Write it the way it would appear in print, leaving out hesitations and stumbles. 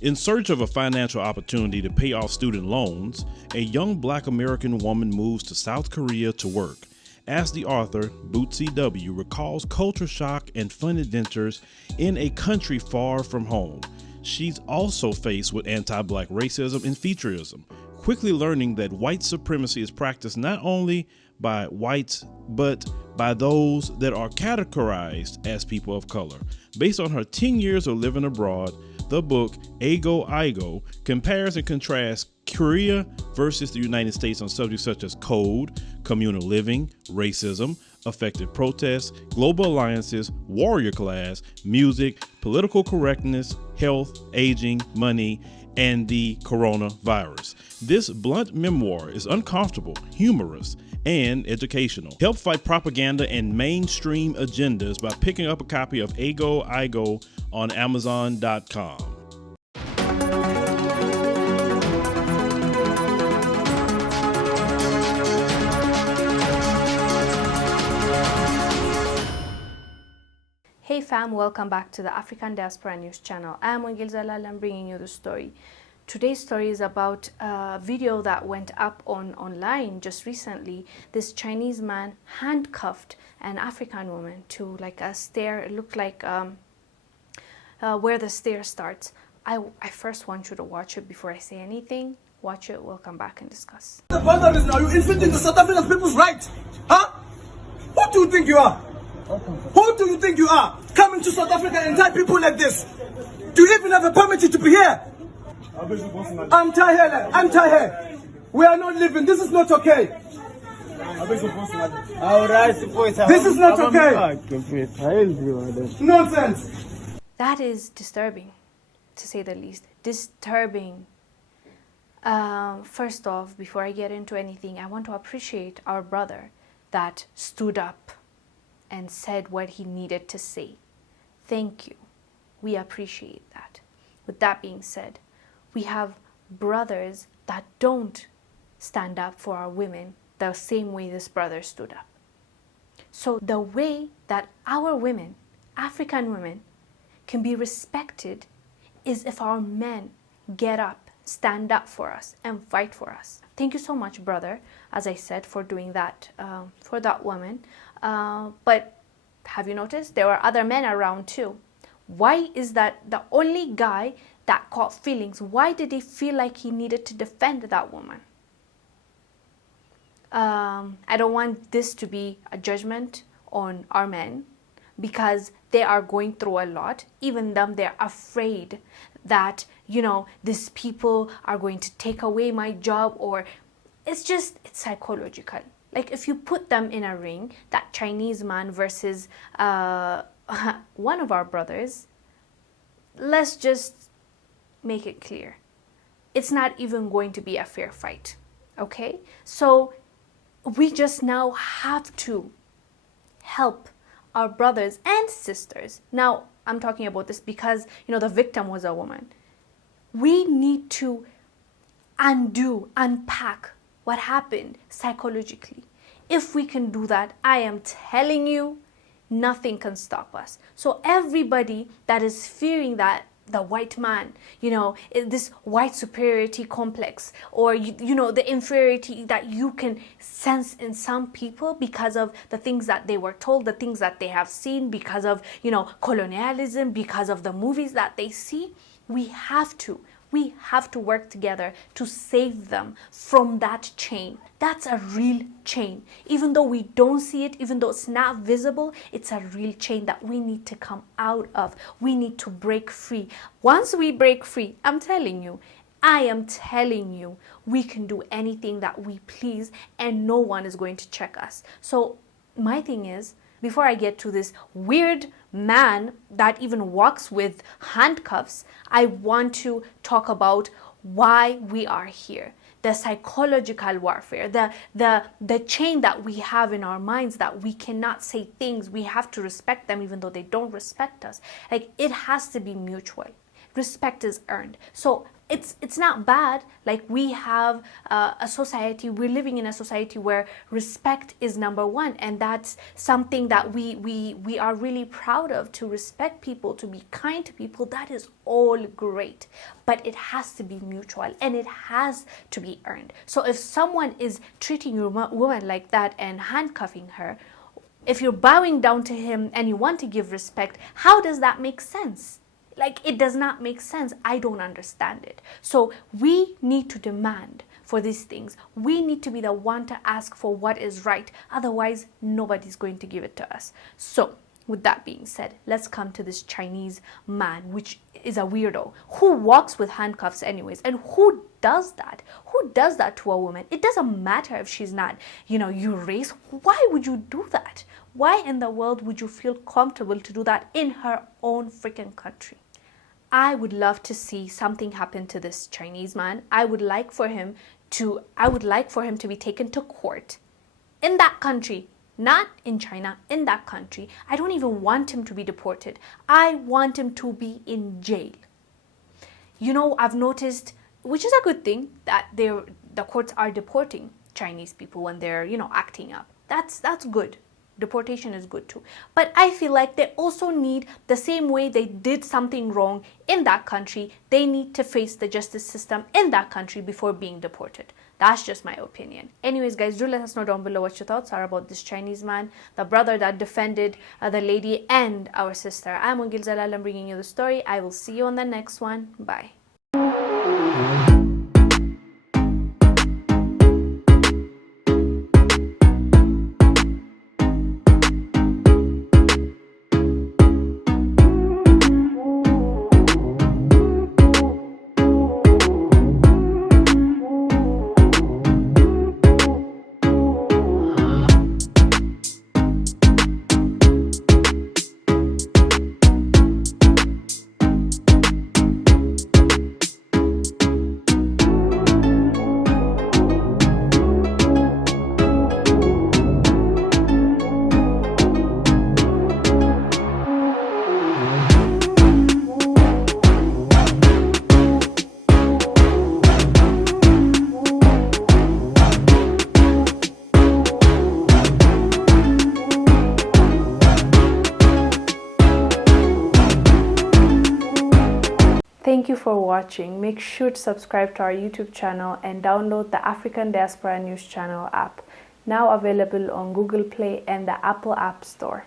In search of a financial opportunity to pay off student loans, a young Black American woman moves to South Korea to work. As the author, Bootsy W. recalls culture shock and fun adventures in a country far from home, she's also faced with anti-Black racism and featureism, quickly learning that white supremacy is practiced not only by whites, but by those that are categorized as people of color. Based on her 10 years of living abroad, the book Ago Igo compares and contrasts Korea versus the United States on subjects such as code, communal living, racism, effective protests, global alliances, warrior class, music, political correctness, health, aging, money, and the coronavirus. This blunt memoir is uncomfortable, humorous, and educational. Help fight propaganda and mainstream agendas by picking up a copy of Ago Igo on Amazon.com. Hey fam, welcome back to the African Diaspora News channel. I am Wongel Zelalem bringing you the story. Today's story is about a video that went up online just recently. This Chinese man handcuffed an African woman to like a stair. It looked like where the stair starts. I first want you to watch it before I say anything. Watch it, we'll come back and discuss. The bother is now you infringing the South African people's rights. Huh? Who do you think you are? Who do you think you are? Coming to South Africa and tie people like this? Do you even have a permit to be here? I'm tired. I'm tired. We are not living. This is not okay. This is not okay. Nonsense. That is disturbing, to say the least. Disturbing. First off, before I get into anything, I want to appreciate our brother that stood up and said what he needed to say. Thank you. We appreciate that. With that being said, we have brothers that don't stand up for our women the same way this brother stood up. So the way that our women, African women, can be respected is if our men get up, stand up for us, and fight for us. Thank you so much, brother, as I said, for doing that for that woman. But have you noticed there were other men around too? Why is that the only guy that caught feelings? Why did he feel like he needed to defend that woman? I don't want this to be a judgment on our men, because they are going through a lot. Even them, they're afraid that, you know, these people are going to take away my job, or it's psychological. Like if you put them in a ring, that Chinese man versus one of our brothers, let's just make it clear. It's not even going to be a fair fight, okay? So we just now have to help our brothers and sisters. Now, I'm talking about this because, you know, the victim was a woman. We need to unpack what happened psychologically. If we can do that, I am telling you, nothing can stop us. So everybody that is fearing that the white man, you know, this white superiority complex, or, you know, the inferiority that you can sense in some people because of the things that they were told, the things that they have seen, because of, you know, colonialism, because of the movies that they see, we have to work together to save them from that chain. That's a real chain. Even though we don't see it, even though it's not visible, it's a real chain that we need to come out of. We need to break free. Once we break free, I am telling you, we can do anything that we please and no one is going to check us. So my thing is, before I get to this weird man that even walks with handcuffs, I want to talk about why we are here. The psychological warfare, the chain that we have in our minds that we cannot say things, we have to respect them even though they don't respect us. Like, it has to be mutual. Respect is earned. So it's not bad. Like, we have a society, we're living in a society where respect is number one, and that's something that we are really proud of, to respect people, to be kind to people. That is all great, but it has to be mutual and it has to be earned. So if someone is treating your woman like that and handcuffing her, if you're bowing down to him and you want to give respect, how does that make sense? Like, it does not make sense. I don't understand it. So we need to demand for these things. We need to be the one to ask for what is right. Otherwise, nobody's going to give it to us. So with that being said, let's come to this Chinese man, which is a weirdo, who walks with handcuffs anyways. And who does that? Who does that to a woman? It doesn't matter if she's not, your race. Why would you do that? Why in the world would you feel comfortable to do that in her own freaking country? I would love to see something happen to this Chinese man. I would like for him to be taken to court in that country, not in China, in that country. I don't even want him to be deported. I want him to be in jail. I've noticed, which is a good thing, that the courts are deporting Chinese people when they're, acting up. That's good. Deportation is good too. But I feel like they also need, the same way they did something wrong in that country, they need to face the justice system in that country before being deported. That's just my opinion. Anyways, guys, do let us know down below what your thoughts are about this Chinese man, the brother that defended the lady, and our sister. I'm Wongel Zelalem, bringing you the story. I will see you on the next one. Bye. Thank you for watching. Make sure to subscribe to our YouTube channel and download the African Diaspora News Channel app, now available on Google Play and the Apple App Store.